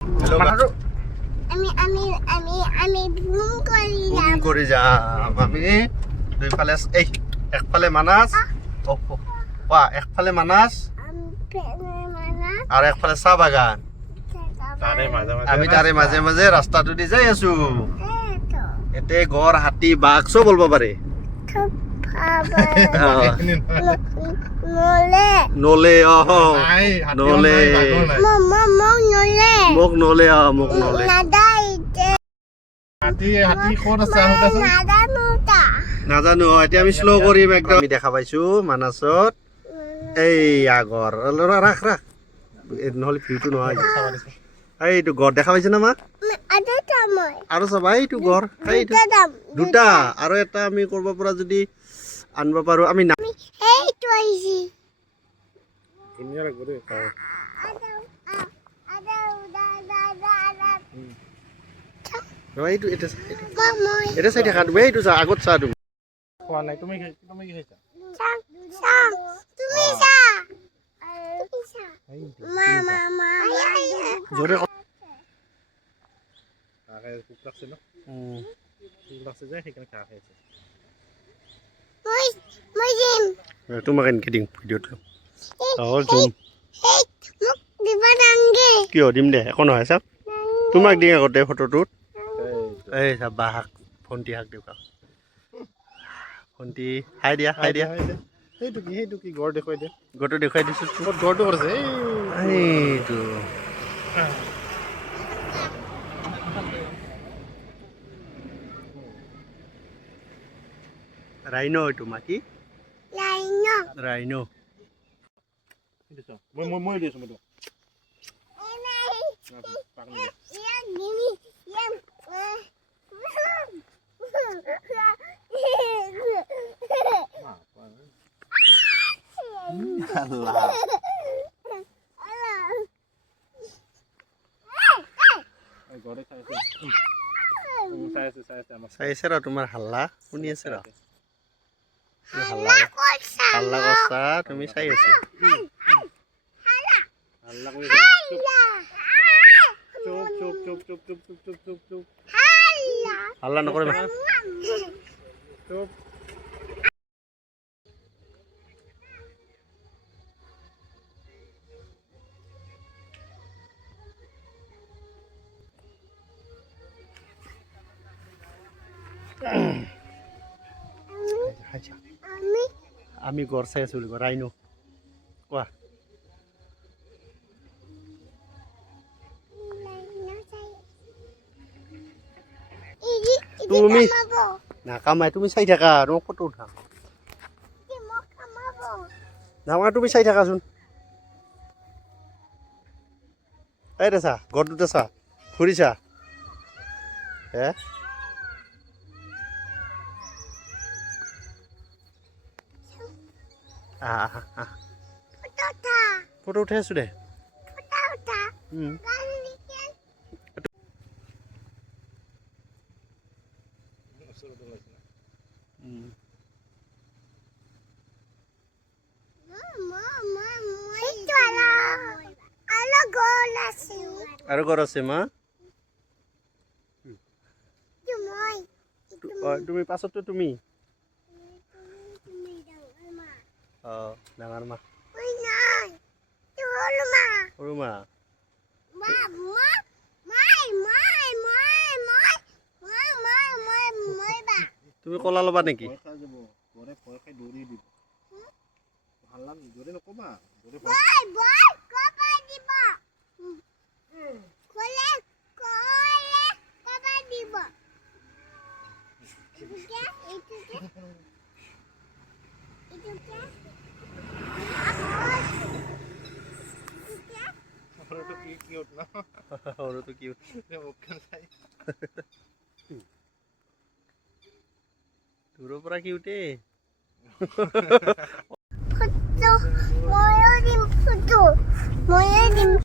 Hello, Mano. আমি broom করে যাম আমি দুইফালে একফালে মানাস একফালে মানাস আর একফালে চাহ বাগান আমি তাৰে মাজে মাজে ৰাস্তাটো দি যাই আছো এতে গড় হাতী বাঘ চব বলব পাৰে নলে নলে মোক নলে মোক নলে হাতী ক'ত আছে নাজানো এতিয়া আমি শ্ল' কৰিম একদম আমি দেখা পাইছো মানাসত এই আগৰ ৰাখ ৰাখ নহ'লে ভিউটো নহয় এইটো গড় দেখা পাইছে না মা আৰু চাবা এইটো গড় এইটো দুটা আৰু এটা আমি কৰিব পৰা যদি আনিব পাৰো আমি এইটো এটা চাই থাকা তুমি এইটো চা আগত চা তুমি খোৱা নাই তুমি কি খাইছা জোৰে তোমাক এনেকে দিম ভিডিঅ'টো কিয় দিম দে একো নহয় চাওক তোমাক দিম আগতে ফটোটোত এই চাব শাক ভণ্টি শাক দিওঁ ভণ্টি খাই দিয়া সেইটো কি গড় দেখুৱাই দিয়া গড়টো দেখুৱাই দিছোঁ গড়টো কৰিছে এইটো ৰাইন' এইটো মাটি ৰাইন' মই দিছো মই চাইছে ৰ তোমাৰ হাল্লা শুনি আছে ৰ হাল্লা কৰছা তুমি চাই আছে হাল্লা নকৰিবা আমি গড় চাই আছো বুলি কয় ৰাইন' কোৱা তুমি নাকামাই তুমি চাই থাকা তোমাক ফটো উঠাম নামাৰ তুমি চাই থাকাচোন এই দে চা গড় দুটা চা ফুৰিছা হে ফটো উঠাই আছো দে আৰু গড় আছে মা তুমি পাছততো তুমি ডাঙৰ মা সৰু মা তুমি কলা ল'বা নেকি সৰুটো কিউট দূৰৰ পৰা কিউটে ময়ো দিম